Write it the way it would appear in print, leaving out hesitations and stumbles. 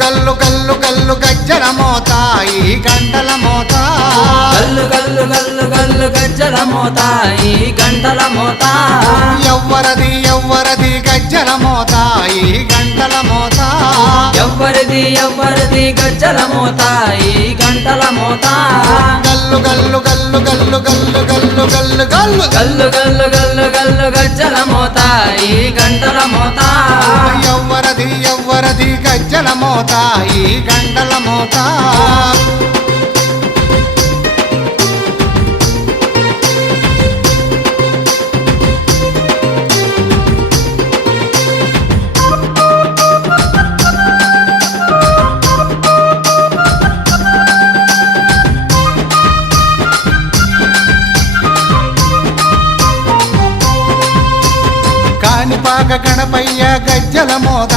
గల్లు గల్లు గల్లు గజ్జల మోత ఈ గంటల మోత గల్లు గల్లు గల్లు గల్లు గజ్జల మోత ఈ గంటల మోత ఎవ్వరది ఎవ్వరది గజ్జల మోత ఈ గంటల మోత ఎవ్వరిది ఎవ్వరిది గజ్జల మోత ఈ గంటల మోత గల్లు గల్లు గల్లు గల్లు గల్లు గల్లు గల్లు గల్లు గల్లు గల్లు గల్లు గల్లు గజ్జల మోత ఈ గంటల మోత ఎవ్వరది ఎవ్వరది గజ్జల మోత ఈ గంటల మోత కాణిపాక గణపయ్య గజ్జల మోత